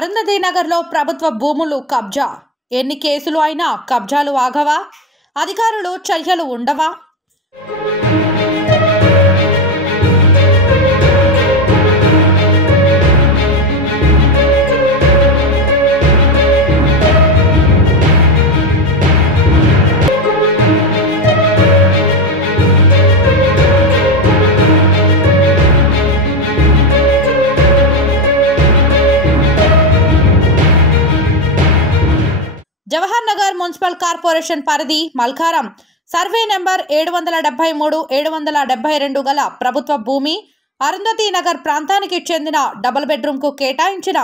అరుంధతి నగర్లో ప్రభుత్వ భూములు కబ్జా. ఎన్ని కేసులు అయినా కబ్జాలు ఆగవా? అధికారులు చర్యలు ఉండవా? జవహర్ నగర్ మున్సిపల్ కార్పొరేషన్ పరిధి మల్కారం సర్వే నెంబర్ 773-772 గల ప్రభుత్వ భూమి అరుంధతి నగర్ ప్రాంతానికి చెందిన డబుల్ బెడ్రూమ్కు కేటాయించిన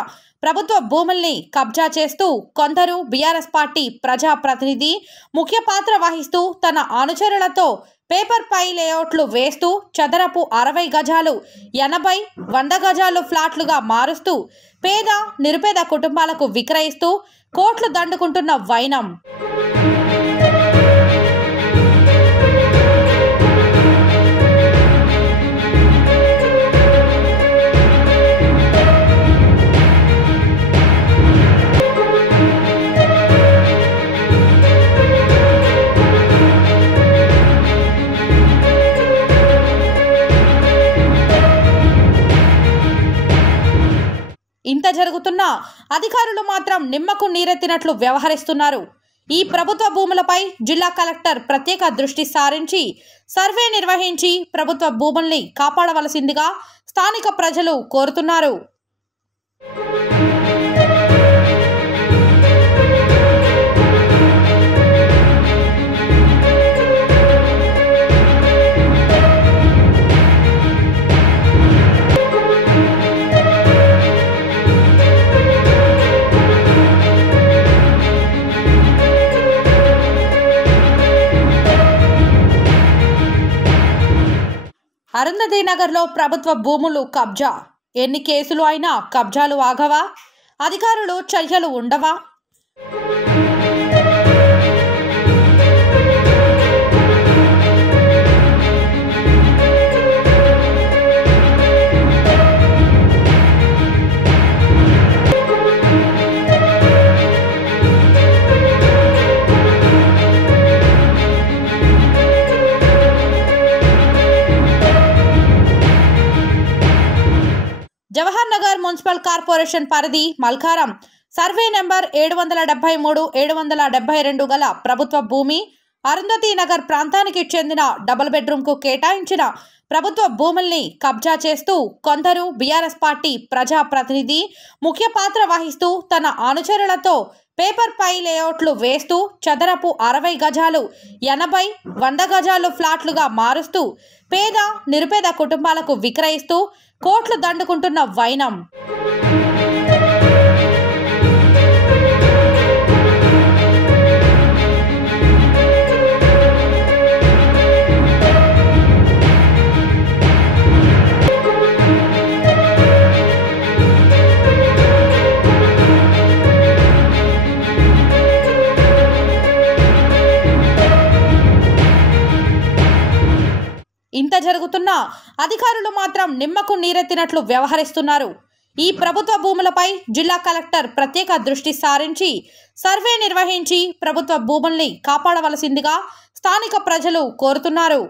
ప్రభుత్వ భూముల్ని కబ్జా చేస్తూ కొందరు బీఆర్ఎస్ పార్టీ ప్రజాప్రతినిధి ముఖ్య పాత్ర వహిస్తూ తన అనుచరులతో పేపర్ పై లేఅవుట్లు వేస్తూ చదరపు 60 గజాలు 80, 100 గజాలు ఫ్లాట్లుగా మారుస్తూ పేద నిరుపేద కుటుంబాలకు విక్రయిస్తూ కోట్లు దండుకుంటున్న వైనం. ఇంత జరుగుతున్నా అధికారులు మాత్రం నిమ్మకు నీరెత్తినట్లు వ్యవహరిస్తున్నారు. ఈ ప్రభుత్వ భూములపై జిల్లా కలెక్టర్ ప్రత్యేక దృష్టి సారించి సర్వే నిర్వహించి ప్రభుత్వ భూముల్ని కాపాడవలసిందిగా స్థానిక ప్రజలు కోరుతున్నారు. అరుంధతి నగర్లో ప్రభుత్వ భూములు కబ్జా. ఎన్ని కేసులు అయినా కబ్జాలు ఆగవా? అధికారులు చర్యలు ఉండవా? జవహర్ నగర్ మున్సిపల్ కార్పొరేషన్ పరిధి మల్కారం సర్వే నెంబర్ 773-772 గల ప్రభుత్వ భూమి అరుంధతి నగర్ ప్రాంతానికి చెందిన డబుల్ బెడ్రూమ్కు కేటాయించిన ప్రభుత్వ భూముల్ని కబ్జా చేస్తూ కొందరు బీఆర్ఎస్ పార్టీ ప్రజాప్రతినిధి ముఖ్య పాత్ర వహిస్తూ తన అనుచరులతో పేపర్ పై లేఅవుట్లు వేస్తూ చదరపు 60 గజాలు 80, 100 గజాలు ఫ్లాట్లుగా మారుస్తూ పేద నిరుపేద కుటుంబాలకు విక్రయిస్తూ కోట్లు దండుకుంటున్న వైనం. ఇంత జరుగుతున్నా అధికారులు మాత్రం నిమ్మకు నీరెత్తినట్లు వ్యవహరిస్తున్నారు. ఈ ప్రభుత్వ భూములపై జిల్లా కలెక్టర్ ప్రత్యేక దృష్టి సారించి సర్వే నిర్వహించి ప్రభుత్వ భూముల్ని కాపాడవలసిందిగా స్థానిక ప్రజలు కోరుతున్నారు.